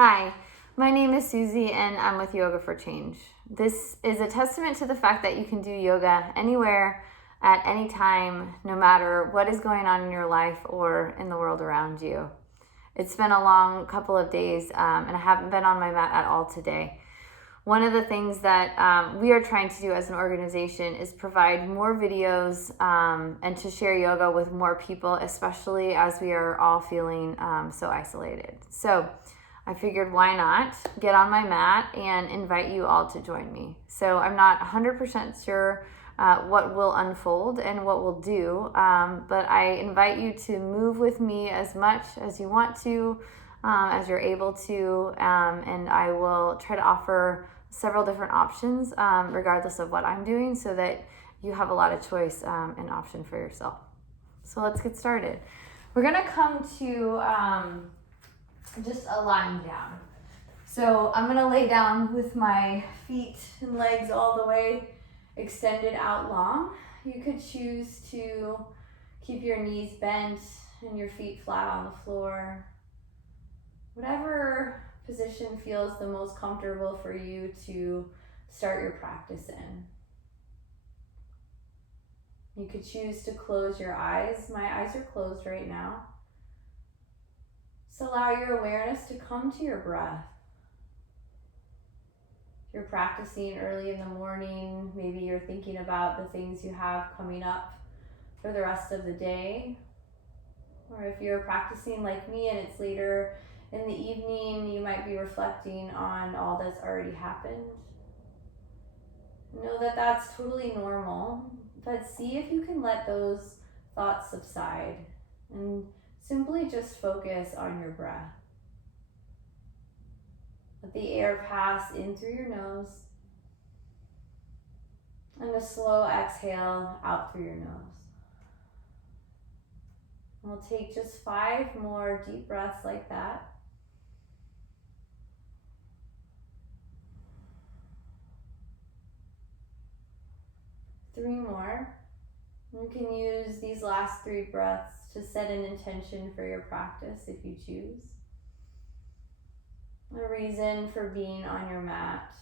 Hi, my name is Susie and I'm with Yoga for Change. This is a testament to the fact that you can do yoga anywhere, at any time, no matter what is going on in your life or in the world around you. It's been a long couple of days and I haven't been on my mat at all today. One of the things that we are trying to do as an organization is provide more videos and to share yoga with more people, especially as we are all feeling so isolated. So I figured, why not get on my mat and invite you all to join me. So I'm not 100% sure what will unfold and what we'll do, but I invite you to move with me as much as you want to, as you're able to, and I will try to offer several different options regardless of what I'm doing, so that you have a lot of choice and option for yourself. So let's get started. We're gonna come to just a lying down. So I'm gonna lay down with my feet and legs all the way extended out long. You could choose to keep your knees bent and your feet flat on the floor. Whatever position feels the most comfortable for you to start your practice in. You could choose to close your eyes. My eyes are closed right now. Just allow your awareness to come to your breath. If you're practicing early in the morning, maybe you're thinking about the things you have coming up for the rest of the day. Or if you're practicing like me and it's later in the evening, you might be reflecting on all that's already happened. Know that that's totally normal, but see if you can let those thoughts subside and simply just focus on your breath. Let the air pass in through your nose and a slow exhale out through your nose. And we'll take just 5 more deep breaths like that. Three more. You can use these last 3 breaths to set an intention for your practice if you choose. A reason for being on your mat.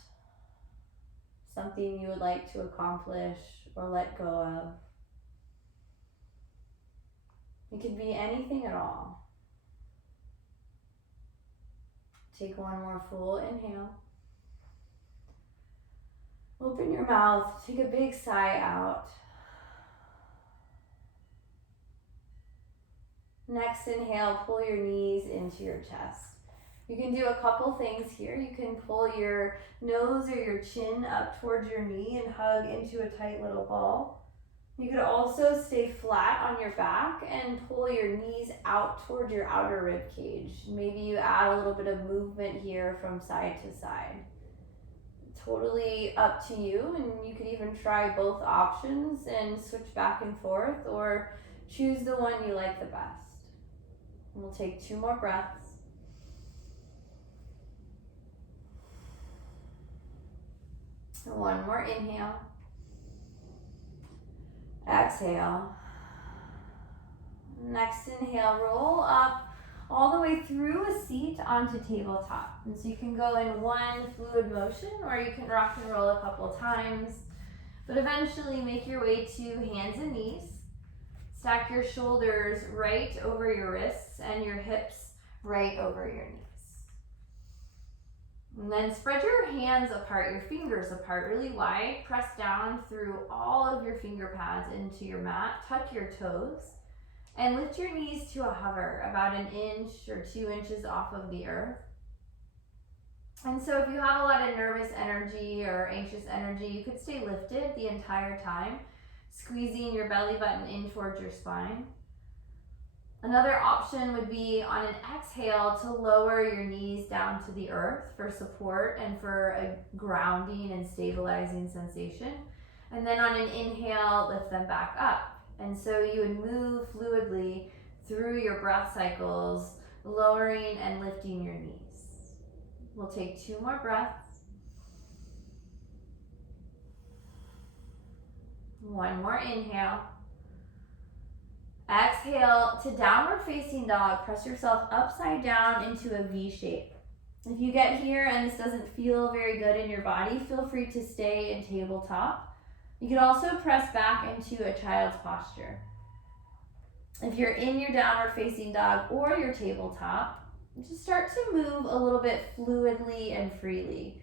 Something you would like to accomplish or let go of. It could be anything at all. Take 1 more full inhale. Open your mouth, take a big sigh out. Next inhale, pull your knees into your chest. You can do a couple things here. You can pull your nose or your chin up towards your knee and hug into a tight little ball. You could also stay flat on your back and pull your knees out toward your outer rib cage. Maybe you add a little bit of movement here from side to side. Totally up to you, and you could even try both options and switch back and forth, or choose the one you like the best. And we'll take 2 more breaths. And 1 more inhale. Exhale. Next inhale, roll up all the way through a seat onto tabletop. And so you can go in one fluid motion, or you can rock and roll a couple times, but eventually make your way to hands and knees. Stack your shoulders right over your wrists and your hips right over your knees. And then spread your hands apart, your fingers apart really wide. Press down through all of your finger pads into your mat. Tuck your toes and lift your knees to a hover about 1 inch or 2 inches off of the earth. And so if you have a lot of nervous energy or anxious energy, you could stay lifted the entire time, squeezing your belly button in towards your spine. Another option would be on an exhale to lower your knees down to the earth for support and for a grounding and stabilizing sensation. And then on an inhale, lift them back up. And so you would move fluidly through your breath cycles, lowering and lifting your knees. We'll take 2 more breaths. 1 more inhale. Exhale to downward facing dog. Press yourself upside down into a V shape. If you get here and this doesn't feel very good in your body, feel free to stay in tabletop. You can also press back into a child's posture. If you're in your downward facing dog or your tabletop, just start to move a little bit fluidly and freely.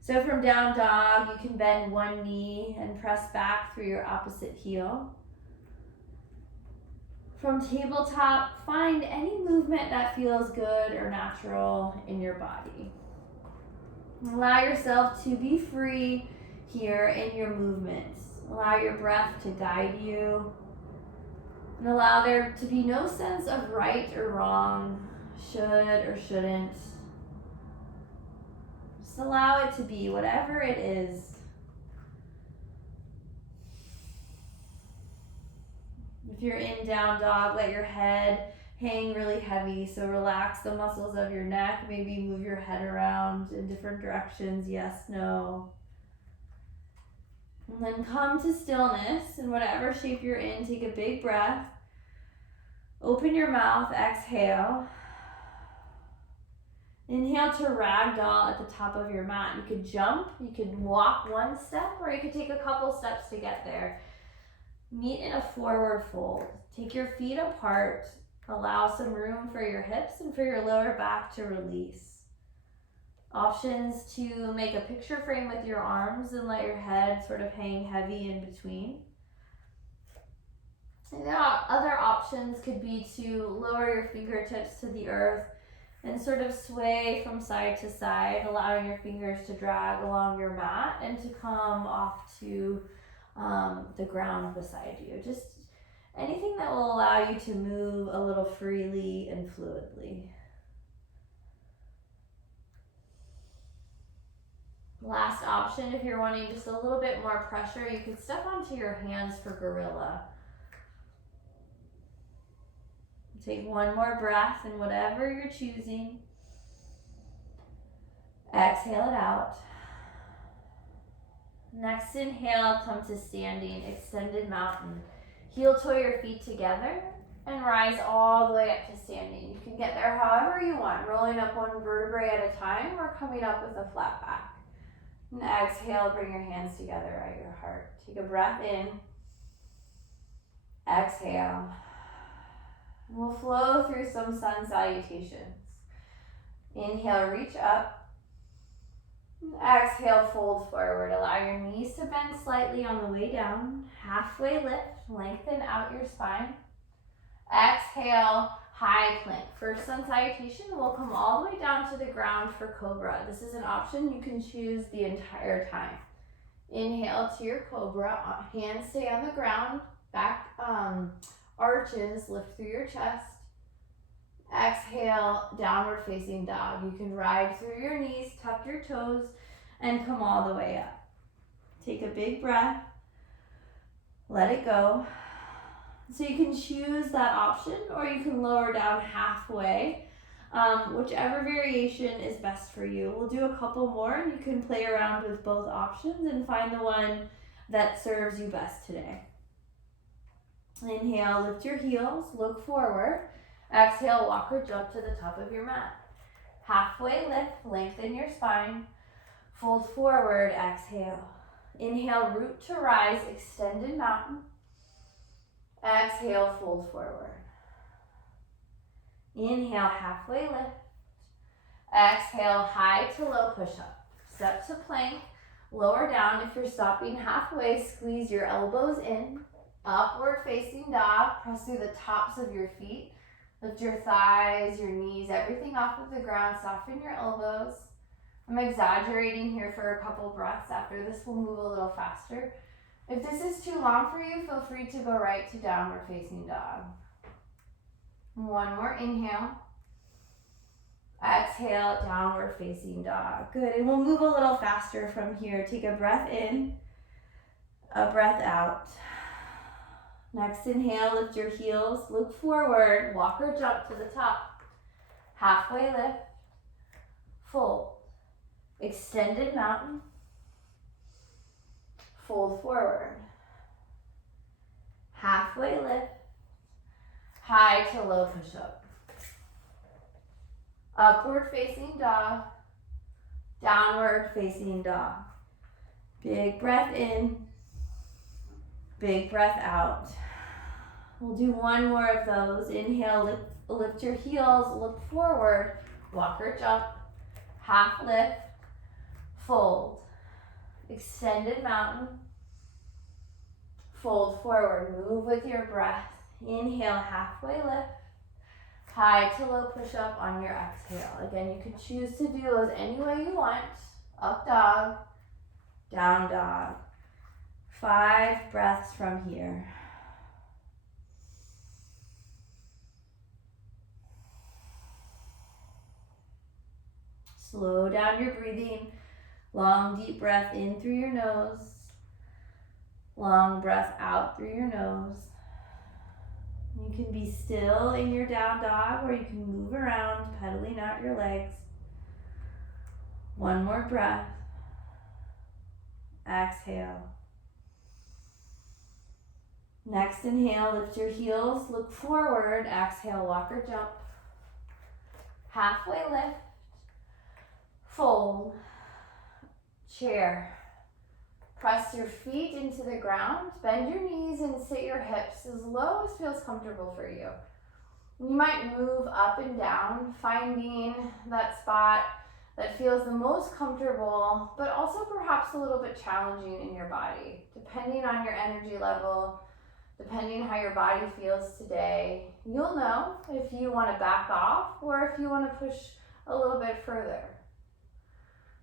So from down dog, you can bend one knee and press back through your opposite heel. From tabletop, find any movement that feels good or natural in your body. Allow yourself to be free here in your movements. Allow your breath to guide you. And allow there to be no sense of right or wrong, should or shouldn't. Just allow it to be whatever it is. If you're in down dog, let your head hang really heavy. So relax the muscles of your neck. Maybe move your head around in different directions. Yes, no. And then come to stillness in whatever shape you're in. Take a big breath. Open your mouth. Exhale. Inhale to ragdoll at the top of your mat. You could jump. You could walk one step, or you could take a couple steps to get there. Meet in a forward fold. Take your feet apart. Allow some room for your hips and for your lower back to release. Options to make a picture frame with your arms and let your head sort of hang heavy in between. And the other options could be to lower your fingertips to the earth and sort of sway from side to side, allowing your fingers to drag along your mat and to come off to the ground beside you. Just anything that will allow you to move a little freely and fluidly. Last option, if you're wanting just a little bit more pressure, you could step onto your hands for gorilla. Take one more breath in whatever you're choosing. Exhale it out. Next inhale, come to standing, extended mountain. Heel toe your feet together and rise all the way up to standing. You can get there however you want, rolling up one vertebrae at a time or coming up with a flat back. And exhale, bring your hands together at your heart. Take a breath in. Exhale. And we'll flow through some sun salutations. Inhale, reach up. Exhale, fold forward. Allow your knees to bend slightly on the way down. Halfway lift, lengthen out your spine. Exhale, high plank. First sun salutation, we'll come all the way down to the ground for cobra. This is an option you can choose the entire time. Inhale to your cobra. Hands stay on the ground. Back arches, lift through your chest. Exhale, downward facing dog. You can ride through your knees, tuck your toes, and come all the way up. Take a big breath. Let it go. So you can choose that option, or you can lower down halfway. Whichever variation is best for you. We'll do a couple more, and you can play around with both options and find the one that serves you best today. Inhale, lift your heels, look forward. Exhale, walk or jump to the top of your mat. Halfway lift, lengthen your spine. Fold forward, exhale. Inhale, root to rise, extended mountain. Exhale, fold forward. Inhale, halfway lift. Exhale, high to low push-up. Step to plank, lower down. If you're stopping halfway, squeeze your elbows in. Upward facing dog, press through the tops of your feet. Lift your thighs, your knees, everything off of the ground. Soften your elbows. I'm exaggerating here for a couple breaths. After this, we'll move a little faster. If this is too long for you, feel free to go right to downward facing dog. One more inhale. Exhale, downward facing dog. Good, and we'll move a little faster from here. Take a breath in, a breath out. Next inhale, lift your heels, look forward, walk or jump to the top. Halfway lift, fold, extended mountain, fold forward. Halfway lift, high to low push-up. Upward facing dog, Downward facing dog. Big breath in, big breath out. We'll do one more of those. Inhale, lift your heels, look forward, walk or jump, half lift, fold, extended mountain, fold forward, move with your breath. Inhale, halfway lift, high to low push up on your exhale. Again, you can choose to do those any way you want. Up dog, down dog. 5 breaths from here. Slow down your breathing. Long, deep breath in through your nose. Long breath out through your nose. You can be still in your down dog, or you can move around, pedaling out your legs. One more breath. Exhale. Next inhale, lift your heels, look forward. Exhale, walk or jump. Halfway lift. Fold, chair. Press your feet into the ground, bend your knees and sit your hips as low as feels comfortable for you. You might move up and down, finding that spot that feels the most comfortable, but also perhaps a little bit challenging in your body, depending on your energy level, depending how your body feels today. You'll know if you want to back off or if you want to push a little bit further.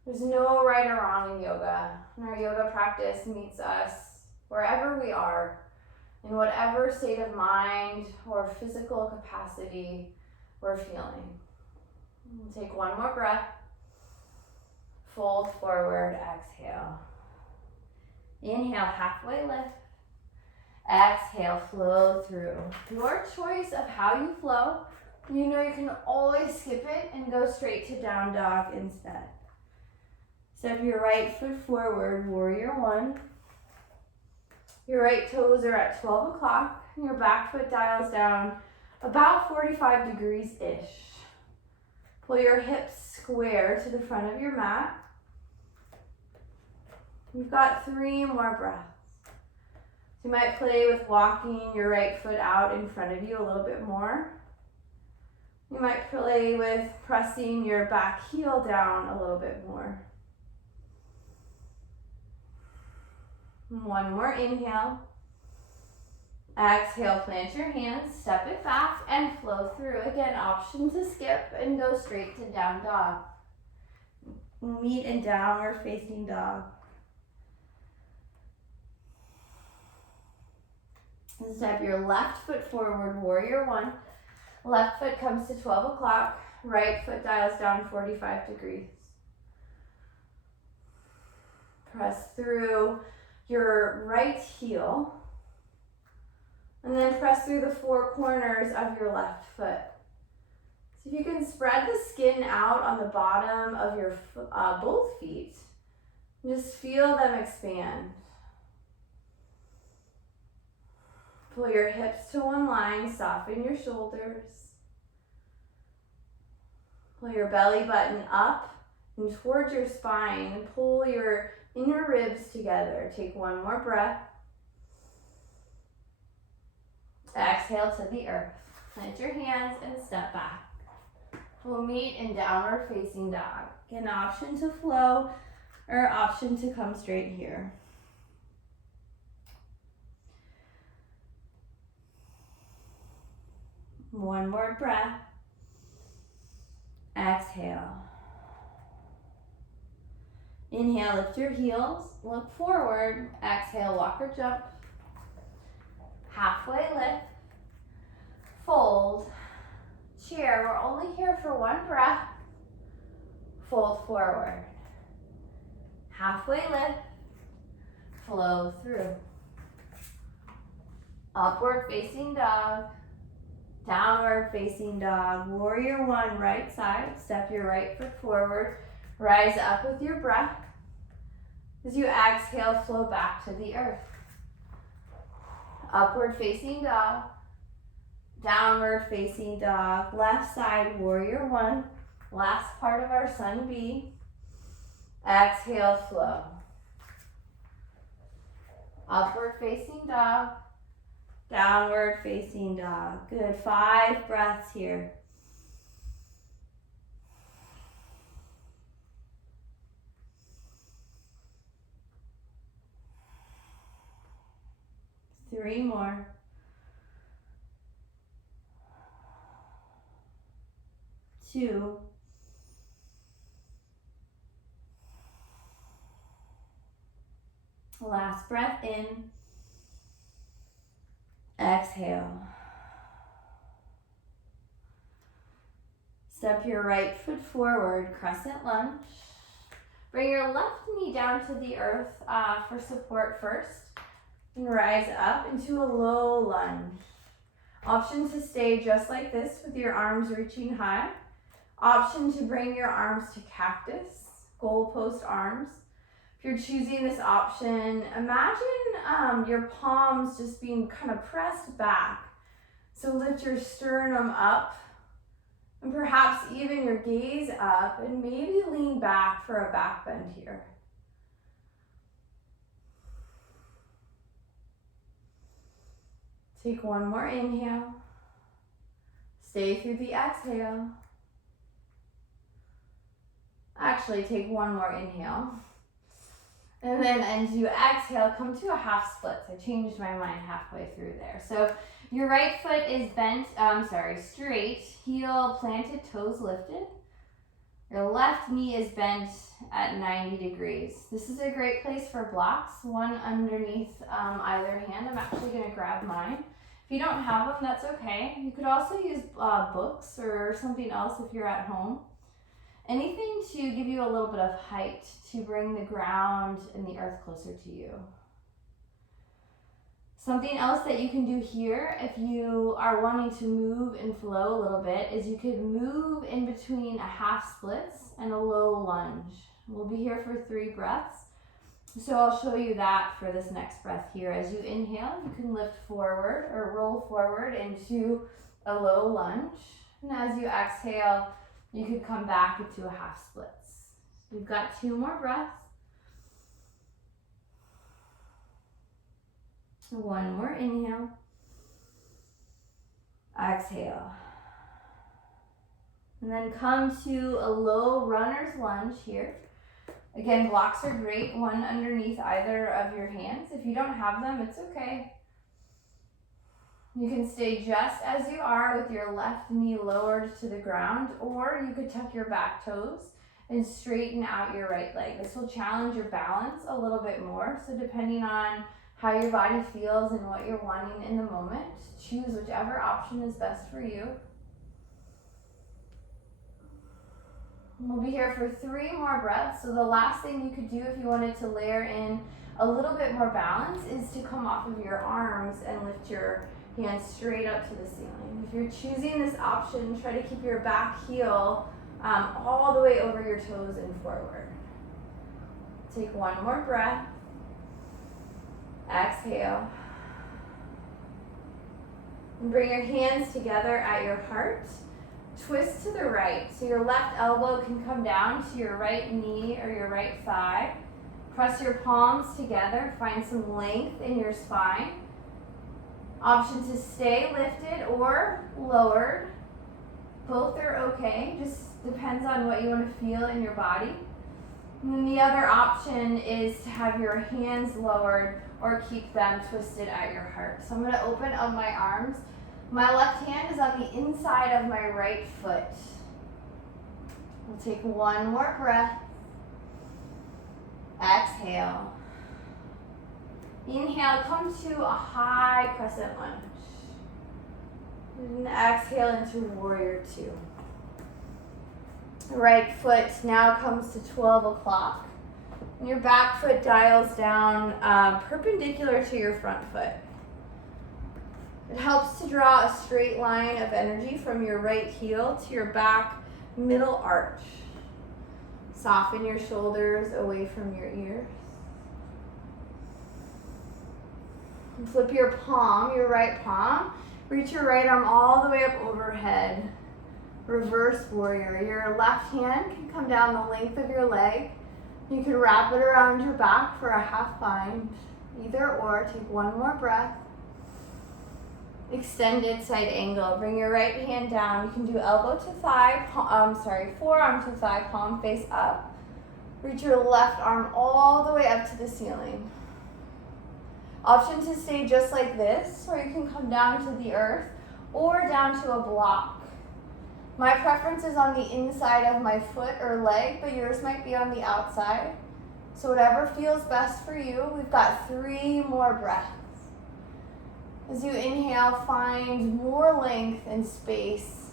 There's no right or wrong in yoga. And our yoga practice meets us wherever we are, in whatever state of mind or physical capacity we're feeling. Take one more breath. Fold forward, exhale. Inhale, halfway lift. Exhale, flow through. Your choice of how you flow. You know you can always skip it and go straight to down dog instead. Step your right foot forward, warrior one. Your right toes are at 12 o'clock. Your back foot dials down about 45 degrees-ish. Pull your hips square to the front of your mat. You've got 3 more breaths. You might play with walking your right foot out in front of you a little bit more. You might play with pressing your back heel down a little bit more. One more inhale. Exhale, plant your hands, step it back, and flow through. Again, option to skip and go straight to down dog. Meet in downward facing dog. Step your left foot forward, warrior one. Left foot comes to 12 o'clock. Right foot dials down 45 degrees. Press through your right heel, and then press through the 4 corners of your left foot. So if you can spread the skin out on the bottom of your both feet, just feel them expand. Pull your hips to one line, soften your shoulders. Pull your belly button up and towards your spine. Pull your inner ribs together. Take one more breath. Exhale to the earth. Plant your hands and step back. We'll meet in downward facing dog. An option to flow or option to come straight here. One more breath. Exhale. Inhale, lift your heels, look forward. Exhale, walk or jump. Halfway lift. Fold. Chair, we're only here for one breath. Fold forward. Halfway lift. Flow through. Upward facing dog. Downward facing dog. Warrior one, right side. Step your right foot forward. Rise up with your breath. As you exhale, flow back to the earth. Upward facing dog. Downward facing dog. Left side, warrior one. Last part of our sun B. Exhale, flow. Upward facing dog. Downward facing dog. Good. 5 breaths here. Three more. 2. Last breath in. Exhale. Step your right foot forward, crescent lunge. Bring your left knee down to the earth for support first. And rise up into a low lunge. Option to stay just like this with your arms reaching high. Option to bring your arms to cactus, goalpost arms. If you're choosing this option, imagine your palms just being kind of pressed back. So lift your sternum up and perhaps even your gaze up and maybe lean back for a back bend here. Take one more inhale. Stay through the exhale. Actually, take one more inhale. And then as you exhale, come to a half split. I changed my mind halfway through there. So your right foot is straight, heel planted, toes lifted. Your left knee is bent at 90 degrees. This is a great place for blocks, one underneath either hand. I'm actually going to grab mine. If you don't have them, that's okay. You could also use books or something else if you're at home. Anything to give you a little bit of height to bring the ground and the earth closer to you. Something else that you can do here if you are wanting to move and flow a little bit is you could move in between a half splits and a low lunge. We'll be here for 3 breaths. So I'll show you that for this next breath here. As you inhale, you can lift forward or roll forward into a low lunge. And as you exhale, you could come back into a half splits. We've got 2 more breaths. 1 more inhale. Exhale. And then come to a low runner's lunge here. Again, blocks are great, one underneath either of your hands. If you don't have them, it's okay. You can stay just as you are with your left knee lowered to the ground, or you could tuck your back toes and straighten out your right leg. This will challenge your balance a little bit more. So depending on how your body feels and what you're wanting in the moment, choose whichever option is best for you. We'll be here for 3 more breaths. So the last thing you could do if you wanted to layer in a little bit more balance is to come off of your arms and lift your hands straight up to the ceiling. If you're choosing this option, try to keep your back heel all the way over your toes and forward. Take 1 more breath. Exhale. And bring your hands together at your heart. Twist to the right. So your left elbow can come down to your right knee or your right thigh. Press your palms together. Find some length in your spine. Option to stay lifted or lowered. Both are okay. Just depends on what you want to feel in your body. And then the other option is to have your hands lowered or keep them twisted at your heart. So I'm going to open up my arms. My left hand is on the inside of my right foot. We'll take 1 more breath. Exhale. Inhale, come to a high crescent lunge. And exhale into warrior 2. The right foot now comes to 12 o'clock. And your back foot dials down perpendicular to your front foot. It helps to draw a straight line of energy from your right heel to your back middle arch. Soften your shoulders away from your ears. And flip your palm, your right palm. Reach your right arm all the way up overhead. Reverse warrior. Your left hand can come down the length of your leg. You can wrap it around your back for a half bind, either or. Take one more breath. Extended side angle. Bring your right hand down. You can do elbow to thigh, forearm to thigh, palm face up. Reach your left arm all the way up to the ceiling. Option to stay just like this, or you can come down to the earth or down to a block. My preference is on the inside of my foot or leg, but yours might be on the outside. So whatever feels best for you. We've got 3 more breaths. As you inhale, find more length and space.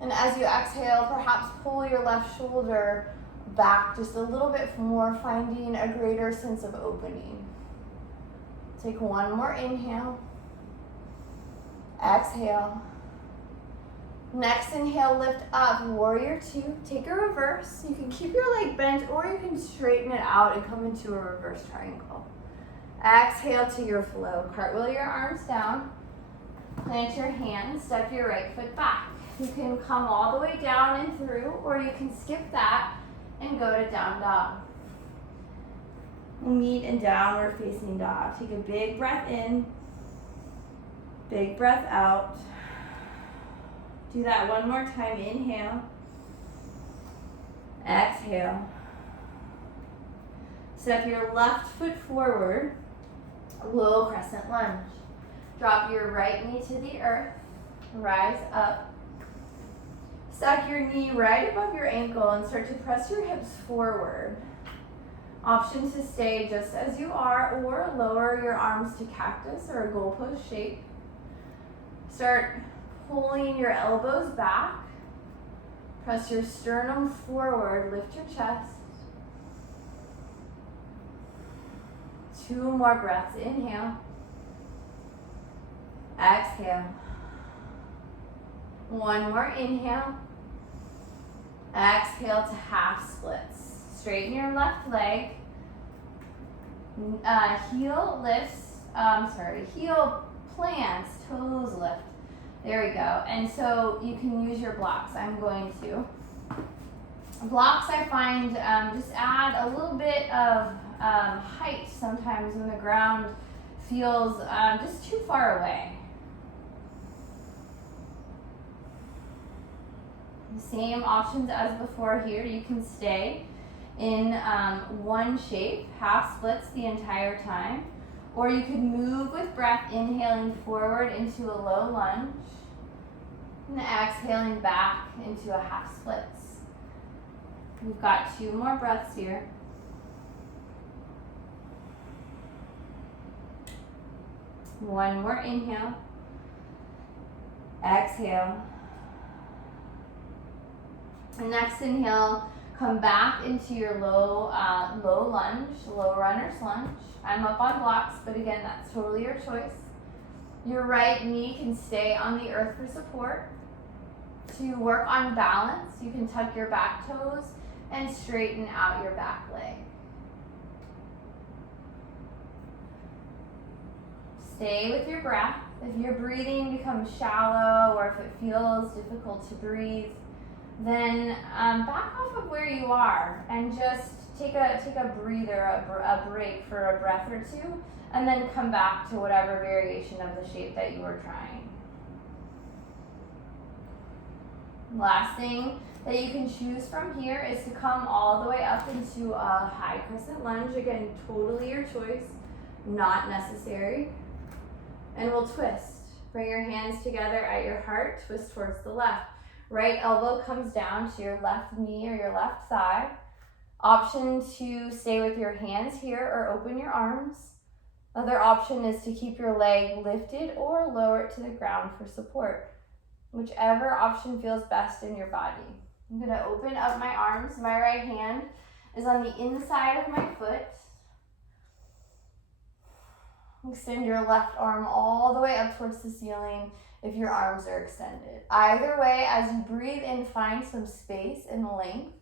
And as you exhale, perhaps pull your left shoulder back just a little bit more, finding a greater sense of opening. Take one more inhale. Exhale. Next inhale, lift up, warrior 2. Take a reverse. You can keep your leg bent or you can straighten it out and come into a reverse triangle. Exhale to your flow. Cartwheel your arms down. Plant your hands. Step your right foot back. You can come all the way down and through, or you can skip that and go to down dog. We'll meet in downward facing dog. Take a big breath in. Big breath out. Do that one more time. Inhale. Exhale. Step your left foot forward. Low crescent lunge. Drop your right knee to the earth. Rise up. Stack your knee right above your ankle and start to press your hips forward. Option to stay just as you are or lower your arms to cactus or a goalpost shape. Start pulling your elbows back. Press your sternum forward. Lift your chest. 2 more breaths. Inhale. Exhale. 1 more inhale. Exhale to half splits. Straighten your left leg. Heel lifts, heel plants, toes lift. There we go. And so you can use your blocks. I'm going to. Blocks I find just add a little bit of height sometimes when the ground feels just too far away. The same options as before here. You can stay in one shape, half splits the entire time, or you could move with breath, inhaling forward into a low lunge, and exhaling back into a half splits. We've got 2 more breaths here. One more inhale. Exhale. Next inhale, come back into your low lunge, low runner's lunge. I'm up on blocks, but again, that's totally your choice. Your right knee can stay on the earth for support. To work on balance, you can tuck your back toes and straighten out your back leg. Stay with your breath. If your breathing becomes shallow or if it feels difficult to breathe, then back off of where you are and just take a breather, a break for a breath or 2, and then come back to whatever variation of the shape that you were trying. Last thing that you can choose from here is to come all the way up into a high crescent lunge. Again, totally your choice, not necessary. And we'll twist. Bring your hands together at your heart, twist towards the left. Right elbow comes down to your left knee or your left thigh. Option to stay with your hands here or open your arms. Other option is to keep your leg lifted or lower it to the ground for support. Whichever option feels best in your body. I'm going to open up my arms. My right hand is on the inside of my foot. Extend your left arm all the way up towards the ceiling if your arms are extended. Either way, as you breathe in, find some space and length.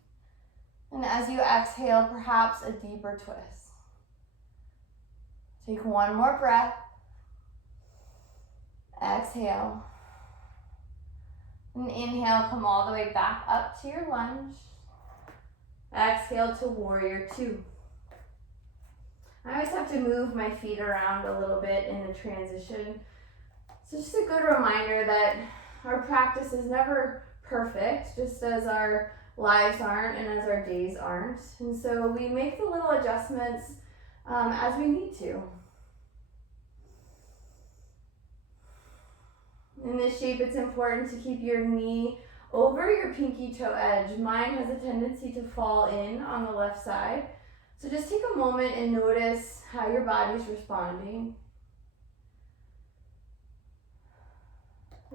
And as you exhale, perhaps a deeper twist. Take 1 more breath. Exhale. And inhale, come all the way back up to your lunge. Exhale to warrior two. I always have to move my feet around a little bit in the transition. So just a good reminder that our practice is never perfect, just as our lives aren't and as our days aren't. And so we make the little adjustments as we need to. In this shape, it's important to keep your knee over your pinky toe edge. Mine has a tendency to fall in on the left side. So just take a moment and notice how your body's responding.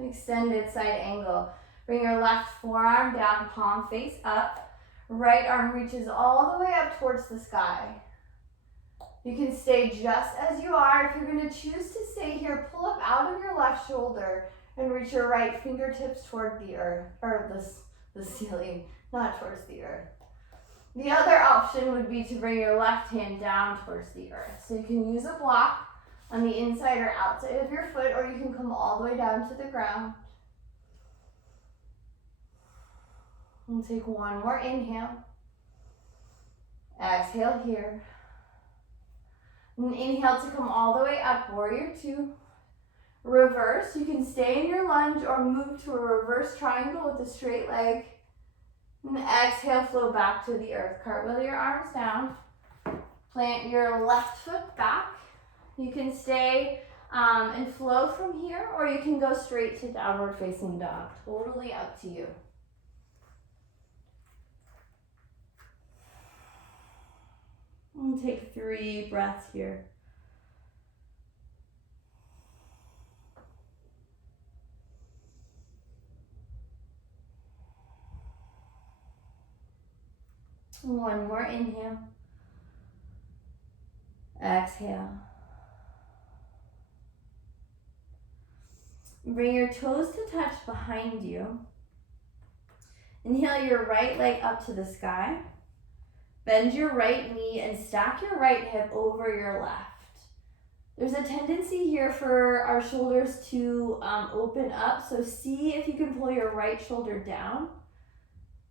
Extended side angle. Bring your left forearm down, palm face up. Right arm reaches all the way up towards the sky. You can stay just as you are. If you're going to choose to stay here, pull up out of your left shoulder and reach your right fingertips toward the earth, or the ceiling, not towards the earth. The other option would be to bring your left hand down towards the earth. So you can use a block on the inside or outside of your foot, or you can come all the way down to the ground. And take one more inhale. Exhale here. And inhale to come all the way up, warrior two. Reverse, you can stay in your lunge or move to a reverse triangle with a straight leg. And exhale, flow back to the earth. Cartwheel your arms down. Plant your left foot back. You can stay and flow from here, or you can go straight to downward facing dog. Totally up to you. And take 3 breaths here. One more inhale. Exhale. Bring your toes to touch behind you. Inhale your right leg up to the sky. Bend your right knee and stack your right hip over your left. There's a tendency here for our shoulders to open up, so see if you can pull your right shoulder down.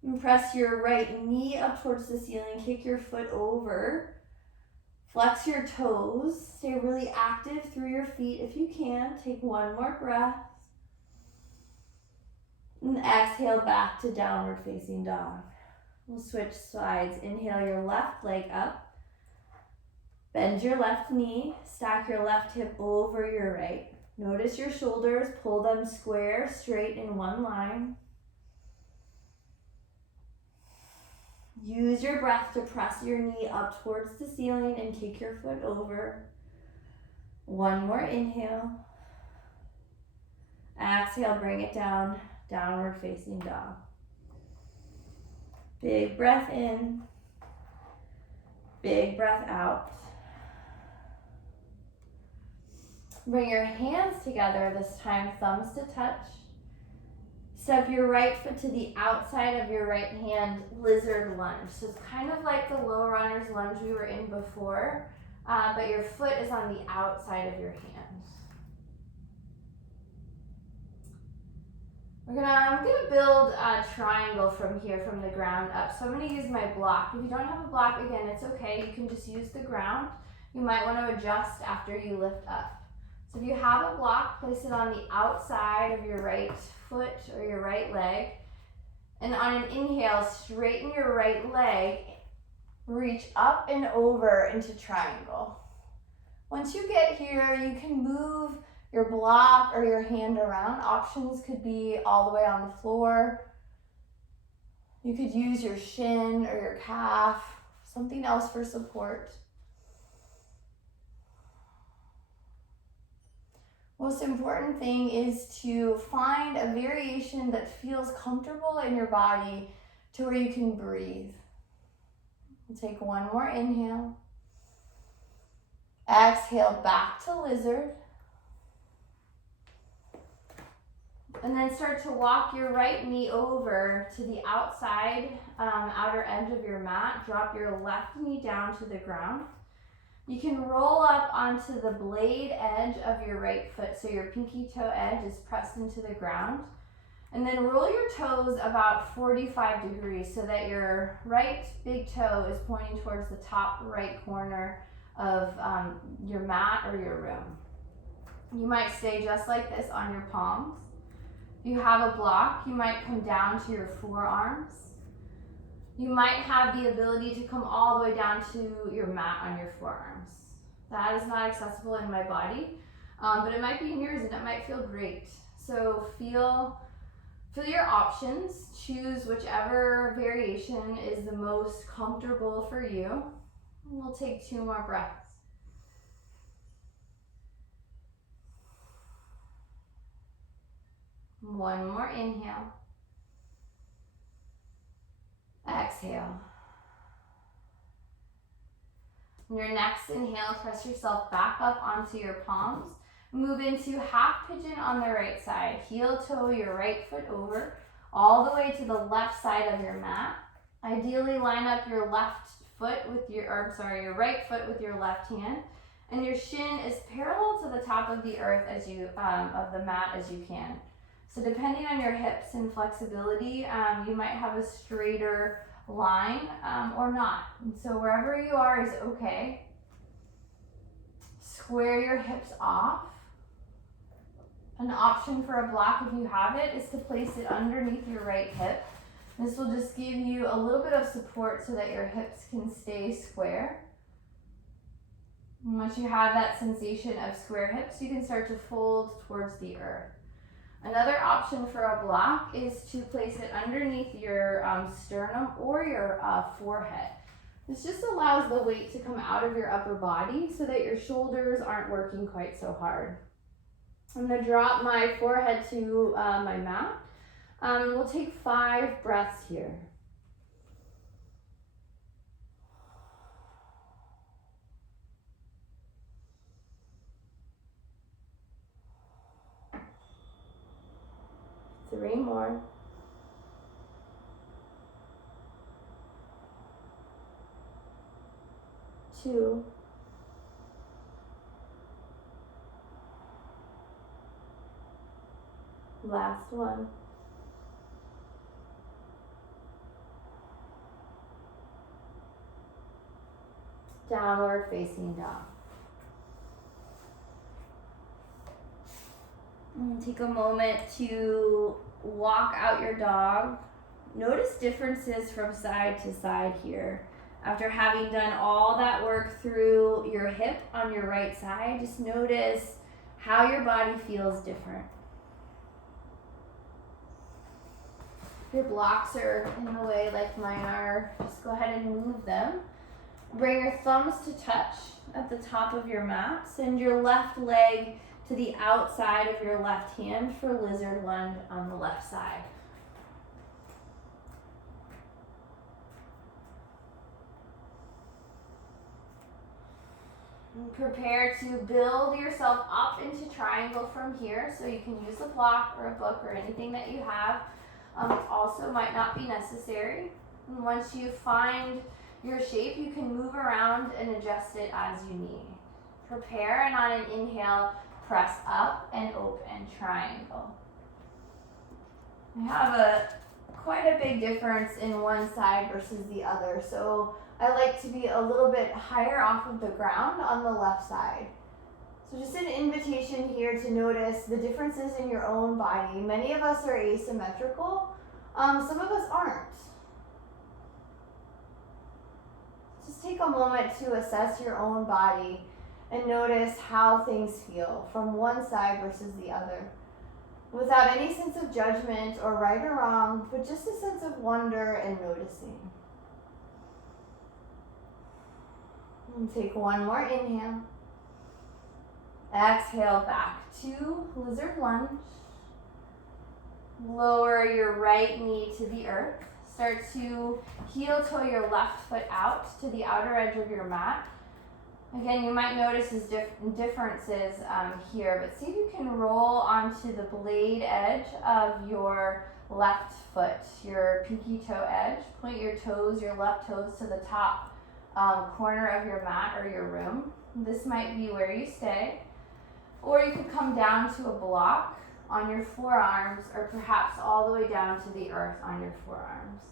And press your right knee up towards the ceiling, kick your foot over. Flex your toes, stay really active through your feet if you can. Take one more breath. And exhale back to downward facing dog. We'll switch sides. Inhale your left leg up. Bend your left knee, stack your left hip over your right. Notice your shoulders, pull them square, straight in one line. Use your breath to press your knee up towards the ceiling and kick your foot over. One more inhale. Exhale, bring it down, downward facing dog. Big breath in. Big breath out. Bring your hands together this time, thumbs to touch. Step your right foot to the outside of your right hand, lizard lunge. So it's kind of like the low runner's lunge we were in before, but your foot is on the outside of your hand. I'm gonna build a triangle from here, from the ground up. So I'm gonna use my block. If you don't have a block, again, it's okay. You can just use the ground. You might want to adjust after you lift up. So if you have a block, place it on the outside of your right foot or your right leg. And on an inhale, straighten your right leg, reach up and over into triangle. Once you get here, you can move your block or your hand around. Options could be all the way on the floor. You could use your shin or your calf, something else for support. Most important thing is to find a variation that feels comfortable in your body to where you can breathe. We'll take one more inhale. Exhale back to lizard. And then start to walk your right knee over to the outside, outer edge of your mat. Drop your left knee down to the ground. You can roll up onto the blade edge of your right foot, so your pinky toe edge is pressed into the ground. And then roll your toes about 45 degrees so that your right big toe is pointing towards the top right corner of your mat or your room. You might stay just like this on your palms. If you have a block, you might come down to your forearms. You might have the ability to come all the way down to your mat on your forearms. That is not accessible in my body, but it might be in yours and it might feel great. So feel your options, choose whichever variation is the most comfortable for you. We'll take 2 more breaths. One more inhale. Exhale. Your next inhale, press yourself back up onto your palms. Move into half pigeon on the right side. Heel toe your right foot over all the way to the left side of your mat. Ideally line up your right foot with your left hand, and your shin is parallel to the top of the earth of the mat as you can. So depending on your hips and flexibility, you might have a straighter line or not. And so wherever you are is okay. Square your hips off. An option for a block, if you have it, is to place it underneath your right hip. This will just give you a little bit of support so that your hips can stay square. And once you have that sensation of square hips, you can start to fold towards the earth. Another option for a block is to place it underneath your sternum or your forehead. This just allows the weight to come out of your upper body so that your shoulders aren't working quite so hard. I'm going to drop my forehead to my mat. We'll take 5 breaths here. Three more. 2. Last one. Downward facing dog. Take a moment to walk out your dog. Notice differences from side to side here. After having done all that work through your hip on your right side, just notice how your body feels different. If your blocks are in the way like mine are, just go ahead and move them. Bring your thumbs to touch at the top of your mat. Send your left leg to the outside of your left hand for lizard lunge on the left side. And prepare to build yourself up into triangle from here, so you can use a block or a book or anything that you have. Also might not be necessary. And once you find your shape, you can move around and adjust it as you need. Prepare, and on an inhale, press up and open, triangle. I have quite a big difference in one side versus the other, so I like to be a little bit higher off of the ground on the left side. So just an invitation here to notice the differences in your own body. Many of us are asymmetrical, some of us aren't. Just take a moment to assess your own body and notice how things feel from one side versus the other, without any sense of judgment or right or wrong, but just a sense of wonder and noticing. And take one more inhale. Exhale back to lizard lunge. Lower your right knee to the earth. Start to heel toe your left foot out to the outer edge of your mat. Again, you might notice differences here, but see if you can roll onto the blade edge of your left foot, your pinky toe edge. Point your toes, your left toes, to the top corner of your mat or your room. This might be where you stay. Or you could come down to a block on your forearms, or perhaps all the way down to the earth on your forearms.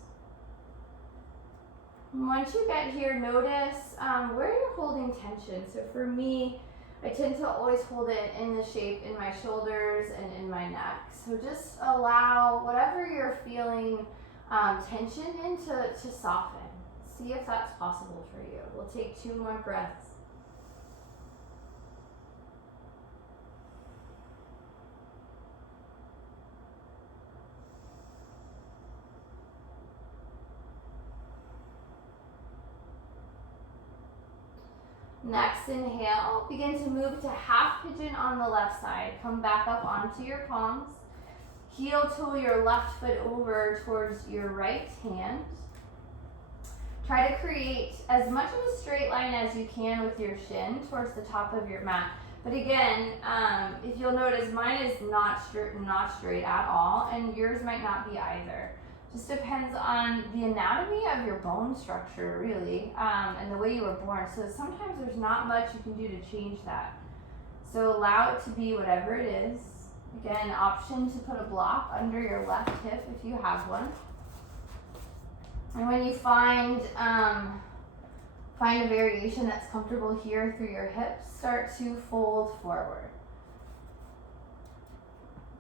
And once you get here, notice where you're holding tension. So for me, I tend to always hold it in the shape in my shoulders and in my neck. So just allow whatever you're feeling tension in to soften. See if that's possible for you. We'll take 2 more breaths. Next, inhale. Begin to move to half pigeon on the left side. Come back up onto your palms. Heel toe your left foot over towards your right hand. Try to create as much of a straight line as you can with your shin towards the top of your mat. But again, if you'll notice, mine is not straight at all, and yours might not be either. Just depends on the anatomy of your bone structure, really, and the way you were born. So sometimes there's not much you can do to change that. So allow it to be whatever it is. Again, option to put a block under your left hip if you have one. And when you find a variation that's comfortable here through your hips, start to fold forward.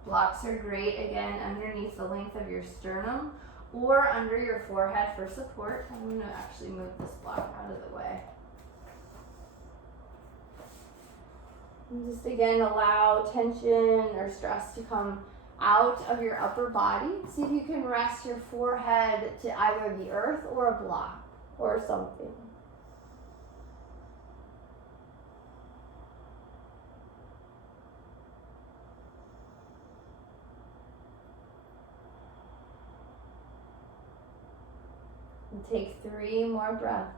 Blocks are great, again, underneath the length of your sternum or under your forehead for support. I'm going to actually move this block out of the way. And just again, allow tension or stress to come out of your upper body. See if you can rest your forehead to either the earth or a block or something. And take 3 more breaths.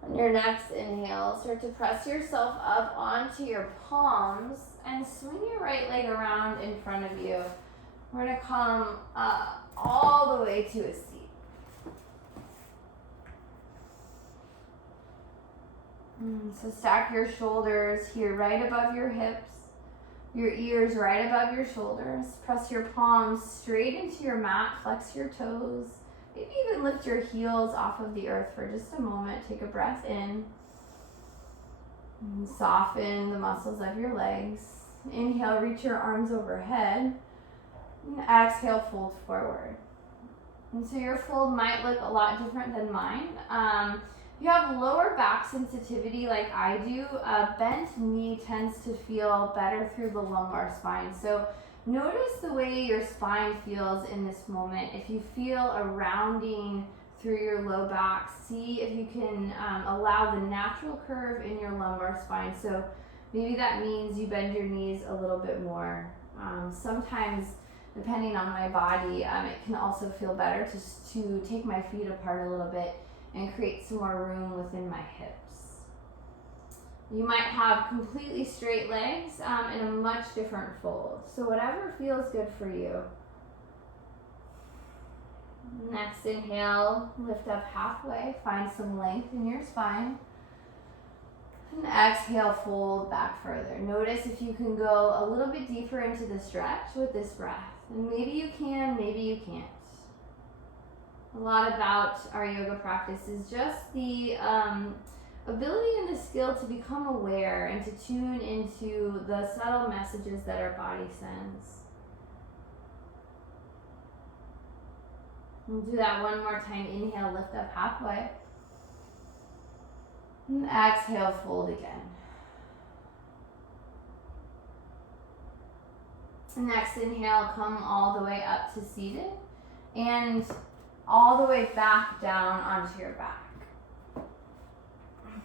On your next inhale, start to press yourself up onto your palms and swing your right leg around in front of you. We're going to come all the way to a seat. So stack your shoulders here right above your hips, your ears right above your shoulders. Press your palms straight into your mat, flex your toes. Maybe even lift your heels off of the earth for just a moment. Take a breath in. And soften the muscles of your legs. Inhale, reach your arms overhead. And exhale, fold forward. And so your fold might look a lot different than mine. If you have lower back sensitivity like I do, a bent knee tends to feel better through the lumbar spine. So notice the way your spine feels in this moment. If you feel a rounding through your low back, see if you can allow the natural curve in your lumbar spine. So maybe that means you bend your knees a little bit more. Sometimes, depending on my body, it can also feel better just to take my feet apart a little bit and create some more room within my hips. You might have completely straight legs in a much different fold. So whatever feels good for you. Next inhale, lift up halfway, find some length in your spine. And exhale, fold back further. Notice if you can go a little bit deeper into the stretch with this breath. And maybe you can, maybe you can't. A lot about our yoga practice is just the ability and the skill to become aware and to tune into the subtle messages that our body sends. We'll do that one more time. Inhale, lift up halfway. And exhale, fold again. Next inhale, come all the way up to seated and all the way back down onto your back.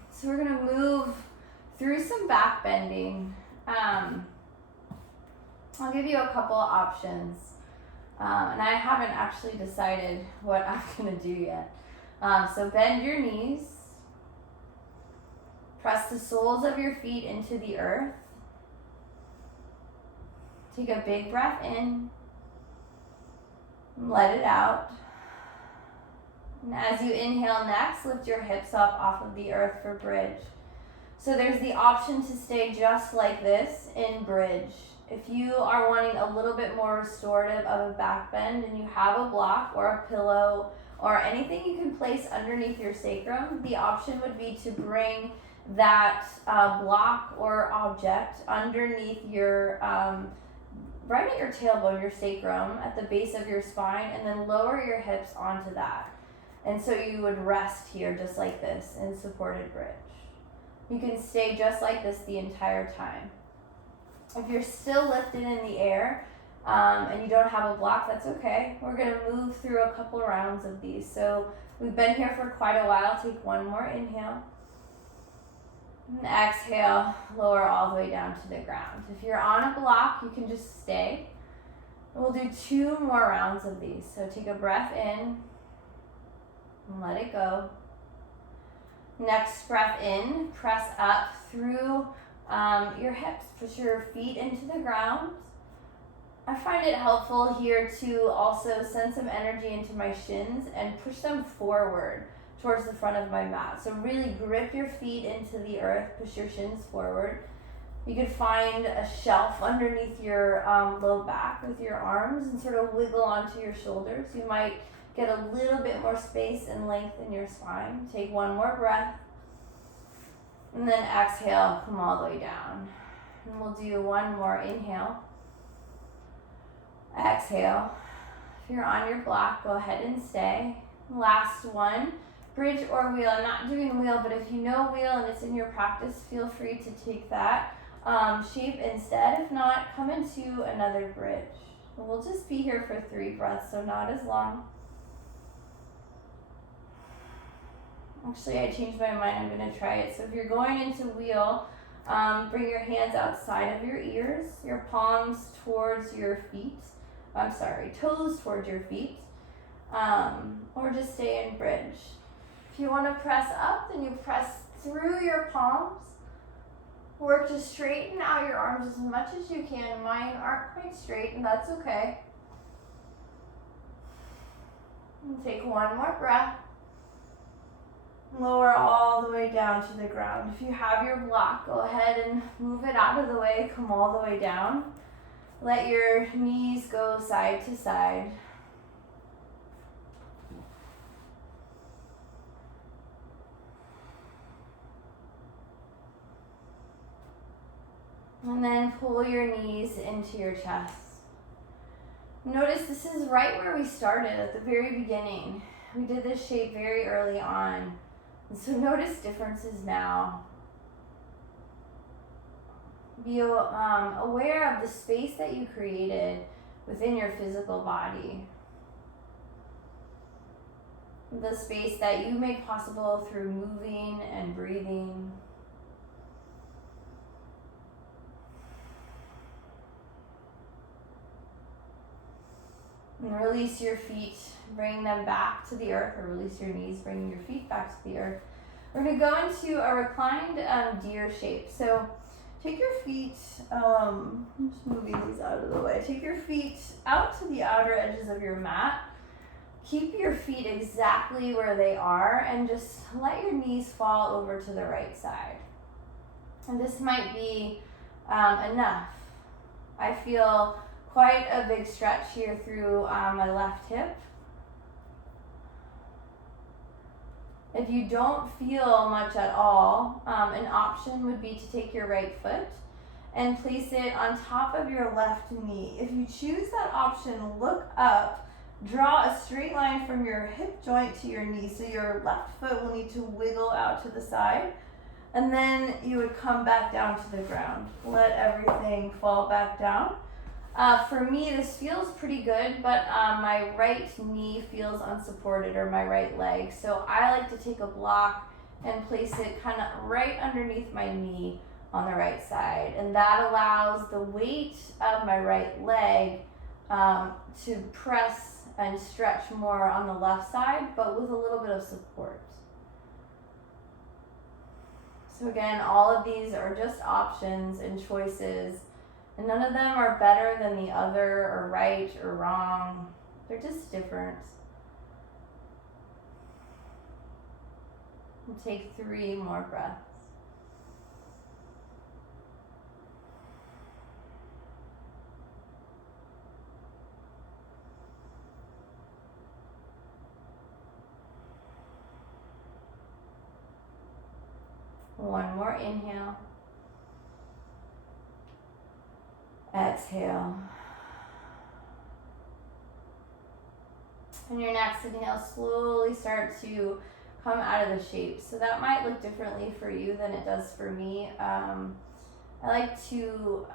So we're going to move through some back bending. I'll give you a couple options. And I haven't actually decided what I'm going to do yet. So bend your knees. Press the soles of your feet into the earth. Take a big breath in. Let it out. And as you inhale next, lift your hips up off of the earth for bridge. So there's the option to stay just like this in bridge. If you are wanting a little bit more restorative of a back bend and you have a block or a pillow or anything you can place underneath your sacrum, the option would be to bring that block or object underneath your, right at your tailbone, your sacrum, at the base of your spine, and then lower your hips onto that. And so you would rest here just like this in supported bridge. You can stay just like this the entire time. If you're still lifted in the air and you don't have a block, that's okay. We're going to move through a couple rounds of these. So we've been here for quite a while. Take one more inhale. And exhale, lower all the way down to the ground. If you're on a block, you can just stay. We'll do 2 more rounds of these. So take a breath in and let it go. Next breath in, press up through your hips. Push your feet into the ground. I find it helpful here to also send some energy into my shins and push them forward towards the front of my mat. So really grip your feet into the earth, push your shins forward. You could find a shelf underneath your low back with your arms and sort of wiggle onto your shoulders. You might get a little bit more space and length in your spine. Take one more breath. And then exhale, come all the way down. And we'll do one more inhale. Exhale. If you're on your block, go ahead and stay. Last one. Bridge or wheel. I'm not doing wheel, but if you know wheel and it's in your practice, feel free to take that shape instead. If not, come into another bridge. And we'll just be here for 3 breaths, so not as long. Actually, I changed my mind. I'm going to try it. So if you're going into wheel, bring your hands outside of your ears, your palms towards your feet. Toes towards your feet. Or just stay in bridge. If you want to press up, then you press through your palms. Work to straighten out your arms as much as you can. Mine aren't quite straight, and that's okay. And take one more breath. Lower all the way down to the ground. If you have your block, go ahead and move it out of the way. Come all the way down. Let your knees go side to side. And then pull your knees into your chest. Notice this is right where we started at the very beginning. We did this shape very early on. And so notice differences now. Be aware of the space that you created within your physical body. The space that you made possible through moving and breathing. And release your feet, bring them back to the earth, or release your knees, bringing your feet back to the earth. We're going to go into a reclined deer shape. So take your feet, I'm just moving these out of the way. Take your feet out to the outer edges of your mat. Keep your feet exactly where they are and just let your knees fall over to the right side. And this might be enough. I feel quite a big stretch here through my left hip. If you don't feel much at all, an option would be to take your right foot and place it on top of your left knee. If you choose that option, look up, draw a straight line from your hip joint to your knee. So your left foot will need to wiggle out to the side. And then you would come back down to the ground. Let everything fall back down. For me, this feels pretty good, but my right knee feels unsupported, or my right leg. So I like to take a block and place it kind of right underneath my knee on the right side. And that allows the weight of my right leg to press and stretch more on the left side, but with a little bit of support. So again, all of these are just options and choices, and none of them are better than the other or right or wrong. They're just different. And take 3 more breaths. One more inhale. Exhale. And your next inhale, slowly start to come out of the shape. So that might look differently for you than it does for me. I like to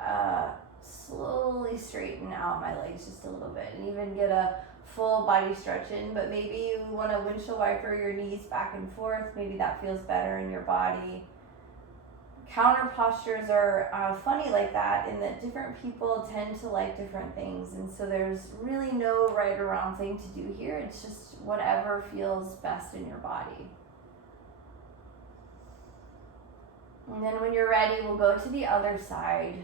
slowly straighten out my legs just a little bit and even get a full body stretch in, but maybe you want to windshield wiper your knees back and forth. Maybe that feels better in your body. Counter postures are funny like that, in that different people tend to like different things, and so there's really no right or wrong thing to do here. It's just whatever feels best in your body. And then when you're ready, we'll go to the other side.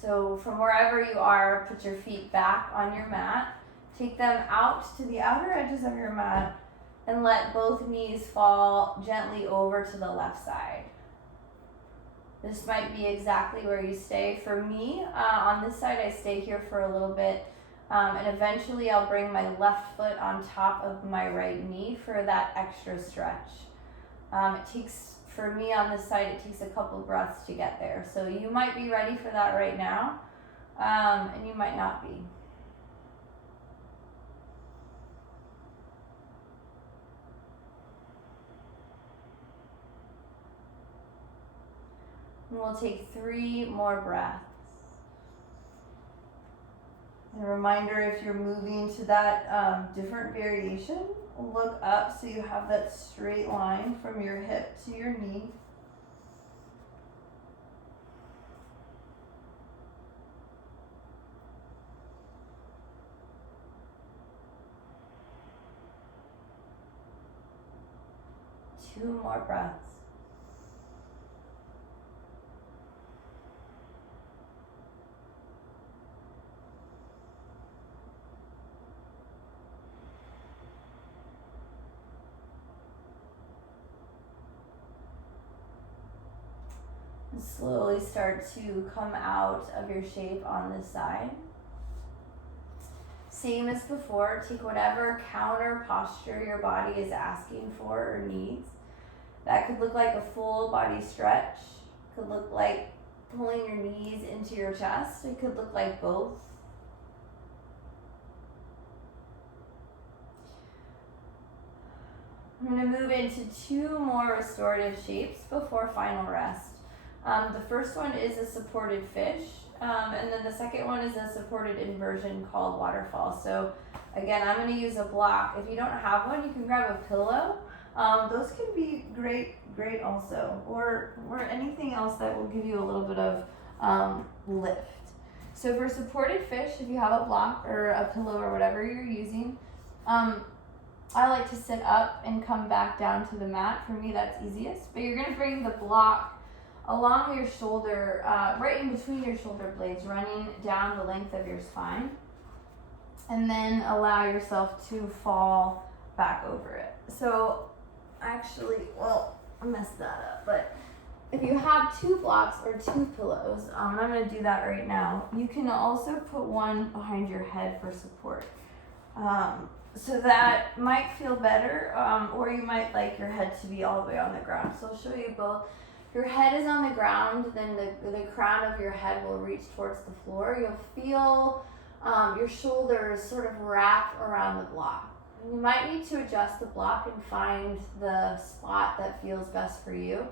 So from wherever you are, put your feet back on your mat. Take them out to the outer edges of your mat and let both knees fall gently over to the left side. This might be exactly where you stay. For me, on this side, I stay here for a little bit, and eventually I'll bring my left foot on top of my right knee for that extra stretch. For me on this side, it takes a couple breaths to get there. So you might be ready for that right now, and you might not be. And we'll take 3 more breaths. And a reminder, if you're moving to that different variation, look up so you have that straight line from your hip to your knee. Two more breaths. And slowly start to come out of your shape on this side. Same as before, take whatever counter posture your body is asking for or needs. That could look like a full body stretch. Could look like pulling your knees into your chest. It could look like both. I'm going to move into 2 more restorative shapes before final rest. The first one is a supported fish, and then the second one is a supported inversion called waterfall. So again, I'm going to use a block. If you don't have one, you can grab a pillow. Those can be great also, or anything else that will give you a little bit of lift. So for supported fish, if you have a block or a pillow or whatever you're using, I like to sit up and come back down to the mat. For me, that's easiest. But you're going to bring the block along your shoulder, right in between your shoulder blades, running down the length of your spine. And then allow yourself to fall back over it. So actually, I messed that up, but if you have 2 blocks or 2 pillows, and I'm going to do that right now, you can also put one behind your head for support. So that might feel better, or you might like your head to be all the way on the ground. So I'll show you both. If your head is on the ground, then the crown of your head will reach towards the floor. You'll feel your shoulders sort of wrap around the block. You might need to adjust the block and find the spot that feels best for you.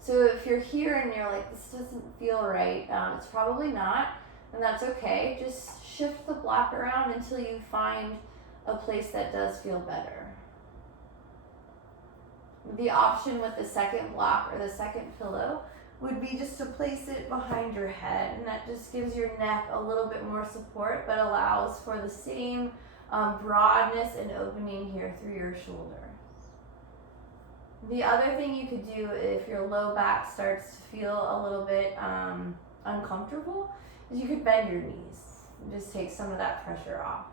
So if you're here and you're like, this doesn't feel right, it's probably not, and that's okay. Just shift the block around until you find a place that does feel better. The option with the second block or the second pillow would be just to place it behind your head, and that just gives your neck a little bit more support, but allows for the same broadness and opening here through your shoulder. The other thing you could do if your low back starts to feel a little bit uncomfortable is you could bend your knees and just take some of that pressure off.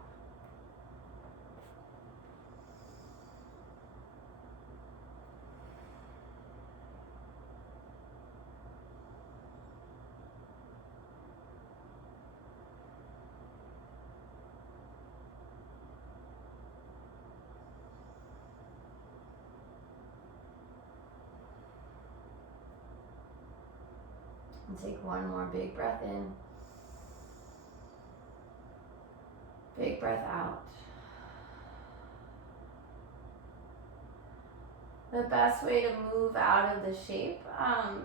And take one more big breath in. Big breath out. The best way to move out of the shape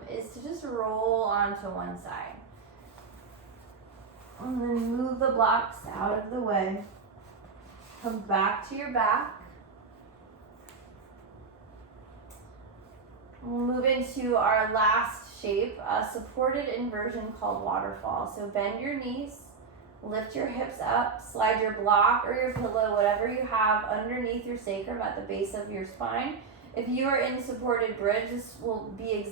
is to just roll onto one side. And then move the blocks out of the way. Come back to your back. We'll move into our last shape, a supported inversion called waterfall. So bend your knees, lift your hips up, slide your block or your pillow, whatever you have, underneath your sacrum at the base of your spine. If you are in supported bridge, this will be it.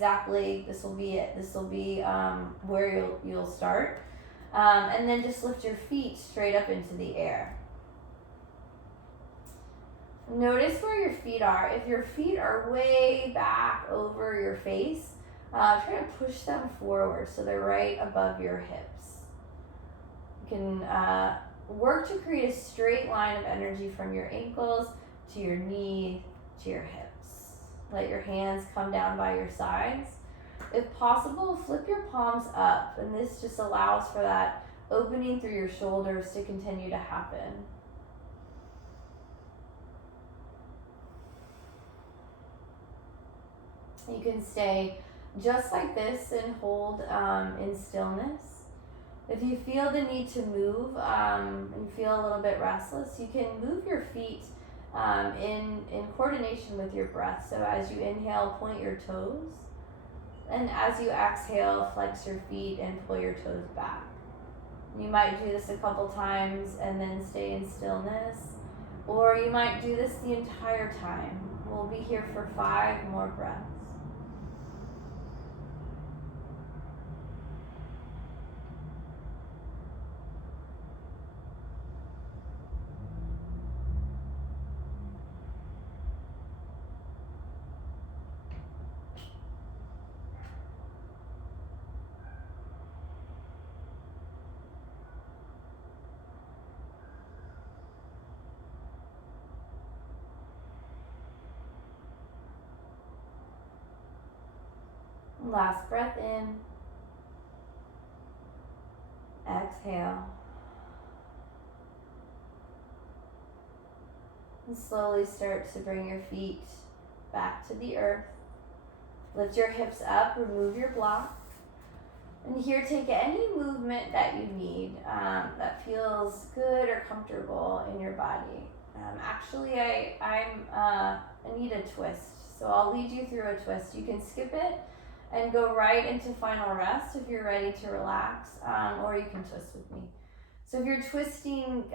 This will be where you'll start. And then just lift your feet straight up into the air. Notice where your feet are. If your feet are way back over your face, try to push them forward so they're right above your hips. You can work to create a straight line of energy from your ankles to your knee to your hips. Let your hands come down by your sides. If possible, flip your palms up, and this just allows for that opening through your shoulders to continue to happen. You can stay just like this and hold in stillness. If you feel the need to move and feel a little bit restless, you can move your feet in coordination with your breath. So as you inhale, point your toes. And as you exhale, flex your feet and pull your toes back. You might do this a couple times and then stay in stillness. Or you might do this the entire time. We'll be here for 5 more breaths. Last breath in. Exhale. And slowly start to bring your feet back to the earth. Lift your hips up, remove your block. And here, take any movement that you need that feels good or comfortable in your body. Actually, I need a twist. So I'll lead you through a twist. You can skip it and go right into final rest if you're ready to relax, or you can twist with me. So if you're twisting,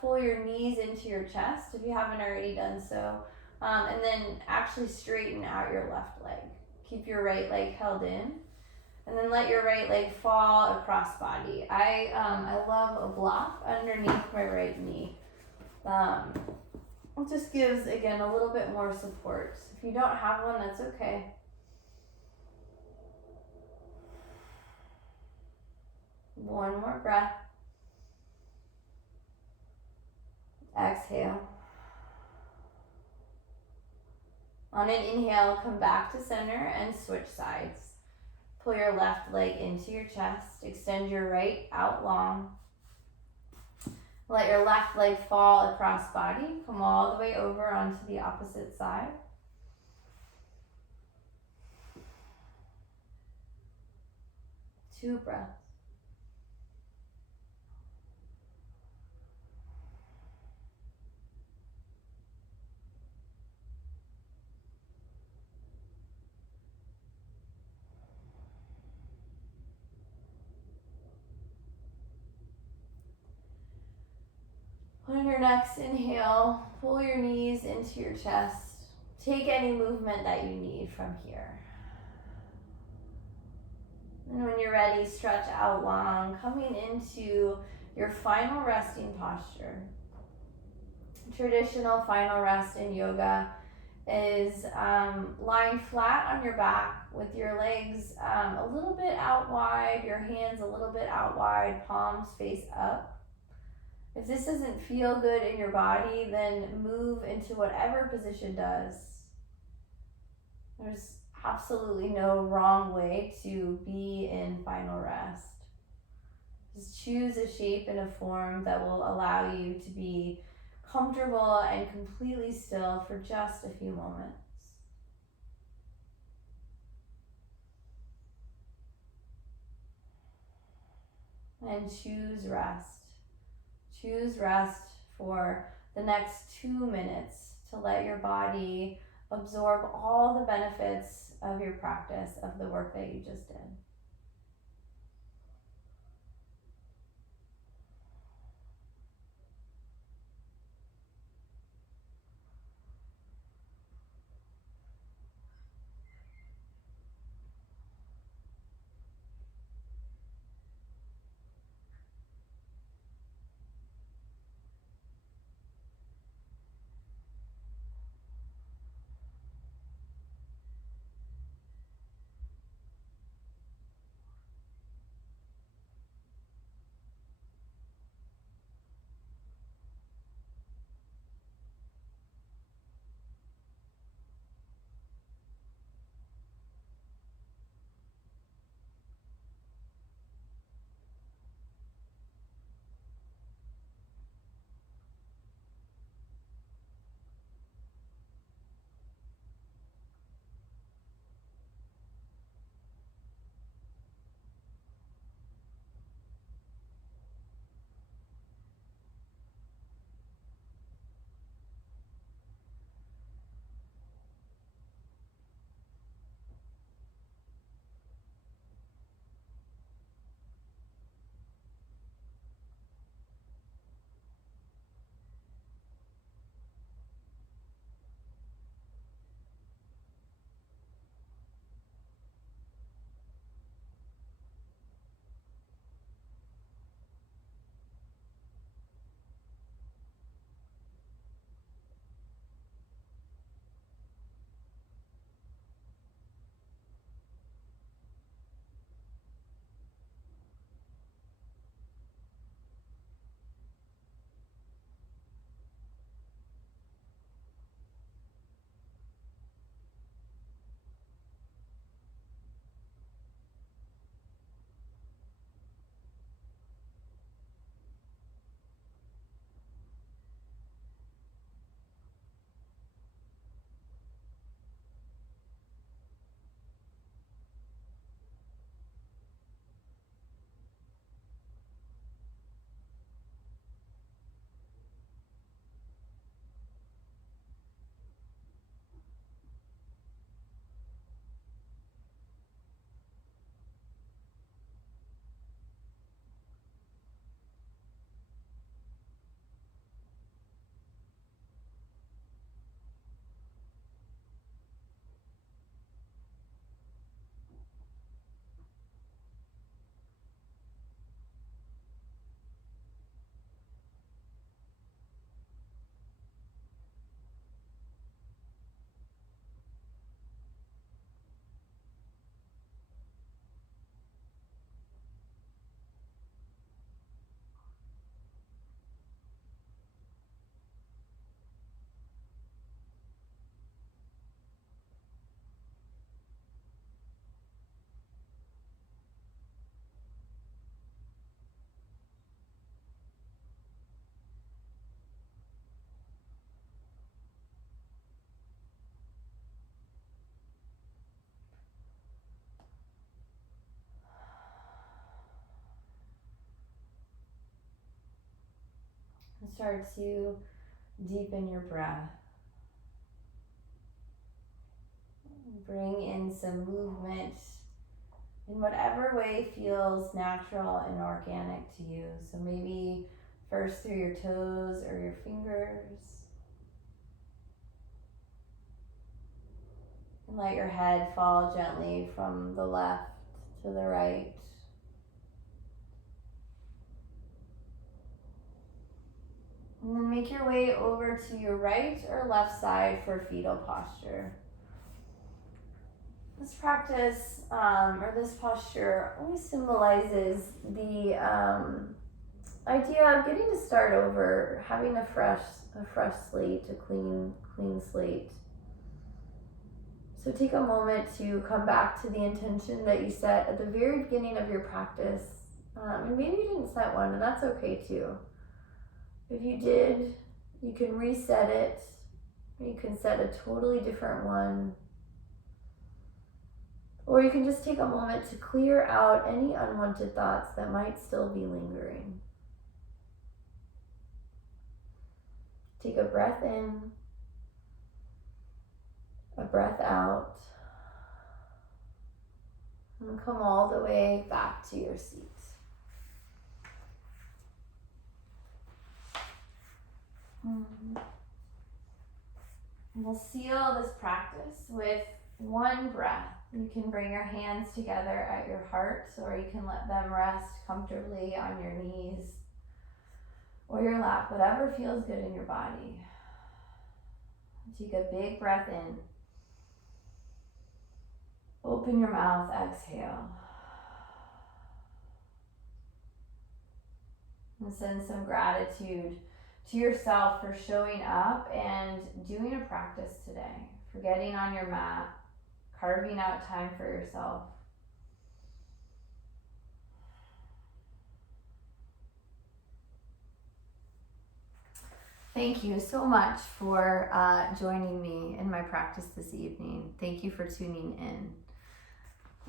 pull your knees into your chest if you haven't already done so, and then actually straighten out your left leg. Keep your right leg held in, and then let your right leg fall across body. I love a block underneath my right knee. It just gives, again, a little bit more support. If you don't have one, that's okay. One more breath. Exhale. On an inhale, come back to center and switch sides. Pull your left leg into your chest. Extend your right out long. Let your left leg fall across body. Come all the way over onto the opposite side. Two breaths. On your next inhale, pull your knees into your chest. Take any movement that you need from here. And when you're ready, stretch out long, coming into your final resting posture. Traditional final rest in yoga is lying flat on your back with your legs a little bit out wide, your hands a little bit out wide, palms face up. If this doesn't feel good in your body, then move into whatever position does. There's absolutely no wrong way to be in final rest. Just choose a shape and a form that will allow you to be comfortable and completely still for just a few moments. And choose rest. Choose rest for the next 2 minutes to let your body absorb all the benefits of your practice, of the work that you just did. And start to deepen your breath. Bring in some movement in whatever way feels natural and organic to you. So maybe first through your toes or your fingers. And let your head fall gently from the left to the right. And then make your way over to your right or left side for fetal posture. This practice, or this posture, always symbolizes the idea of getting to start over, having a fresh slate, a clean slate. So take a moment to come back to the intention that you set at the very beginning of your practice. And maybe you didn't set one, and that's okay too. If you did, you can reset it. You can set a totally different one. Or you can just take a moment to clear out any unwanted thoughts that might still be lingering. Take a breath in, a breath out, and come all the way back to your seat. We'll seal this practice with one breath. You can bring your hands together at your heart, or you can let them rest comfortably on your knees or your lap, whatever feels good in your body. Take a big breath in. Open your mouth, exhale. And send some gratitude to yourself for showing up and doing a practice today, for getting on your mat, carving out time for yourself. Thank you so much for joining me in my practice this evening. Thank you for tuning in.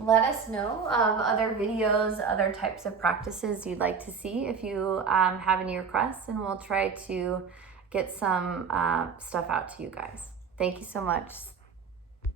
Let us know of other videos, other types of practices you'd like to see if you have any requests, and we'll try to get some stuff out to you guys. Thank you so much.